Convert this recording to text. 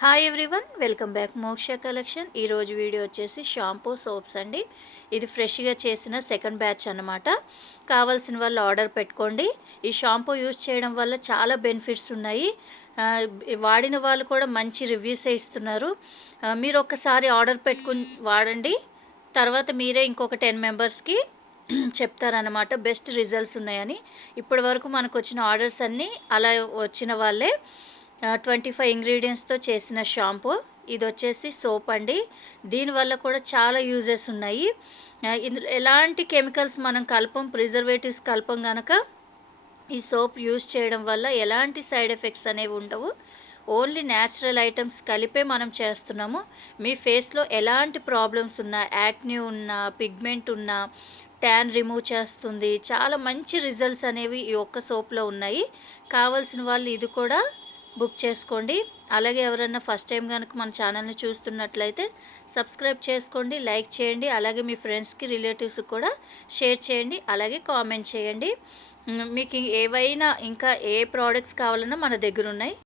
Hi everyone, welcome back మోక్ష collection. ఈరోజు video వచ్చేసి షాంపూ సోప్స్ అండి. ఇది ఫ్రెష్గా చేసిన సెకండ్ బ్యాచ్ అన్నమాట. కావాల్సిన వాళ్ళు ఆర్డర్ పెట్టుకోండి. ఈ షాంపూ యూజ్ చేయడం వల్ల చాలా బెనిఫిట్స్ ఉన్నాయి. వాడిన వాళ్ళు కూడా మంచి రివ్యూసే ఇస్తున్నారు. మీరు ఒక్కసారి ఆర్డర్ పెట్టుకుని వాడండి. తర్వాత మీరే ఇంకొక 10 మెంబర్స్కి చెప్తారనమాట బెస్ట్ రిజల్ట్స్ ఉన్నాయని. ఇప్పటి వరకు మనకు వచ్చిన ఆర్డర్స్ అన్నీ అలా వచ్చిన వాళ్ళే. 25 ఇంగ్రీడియంట్స్తో చేసిన షాంపూ. ఇది వచ్చేసి సోప్ అండి. దీనివల్ల కూడా చాలా యూజెస్ ఉన్నాయి. ఇందులో ఎలాంటి కెమికల్స్ మనం కలపం, ప్రిజర్వేటివ్స్ కలపం కనుక ఈ సోప్ యూజ్ చేయడం వల్ల ఎలాంటి సైడ్ ఎఫెక్ట్స్ అనేవి ఉండవు. ఓన్లీ న్యాచురల్ ఐటమ్స్ కలిపే మనం చేస్తున్నాము. మీ ఫేస్లో ఎలాంటి ప్రాబ్లమ్స్ ఉన్నా, యాక్ని ఉన్నా, పిగ్మెంట్ ఉన్నా ట్యాన్ రిమూవ్ చేస్తుంది. చాలా మంచి రిజల్ట్స్ అనేవి ఈ ఒక్క సోప్లో ఉన్నాయి. కావాల్సిన వాళ్ళు ఇది కూడా బుక్ చేసుకోండి. అలాగే ఎవరైనా ఫస్ట్ టైం కనుక మన ఛానల్ని చూస్తున్నట్లయితే సబ్స్క్రైబ్ చేసుకోండి, లైక్ చేయండి. అలాగే మీ ఫ్రెండ్స్కి, రిలేటివ్స్కి కూడా షేర్ చేయండి. అలాగే కామెంట్ చేయండి. మీకు ఏవైనా ఇంకా ఏ ప్రోడక్ట్స్ కావాలన్నా మన దగ్గర ఉన్నాయి.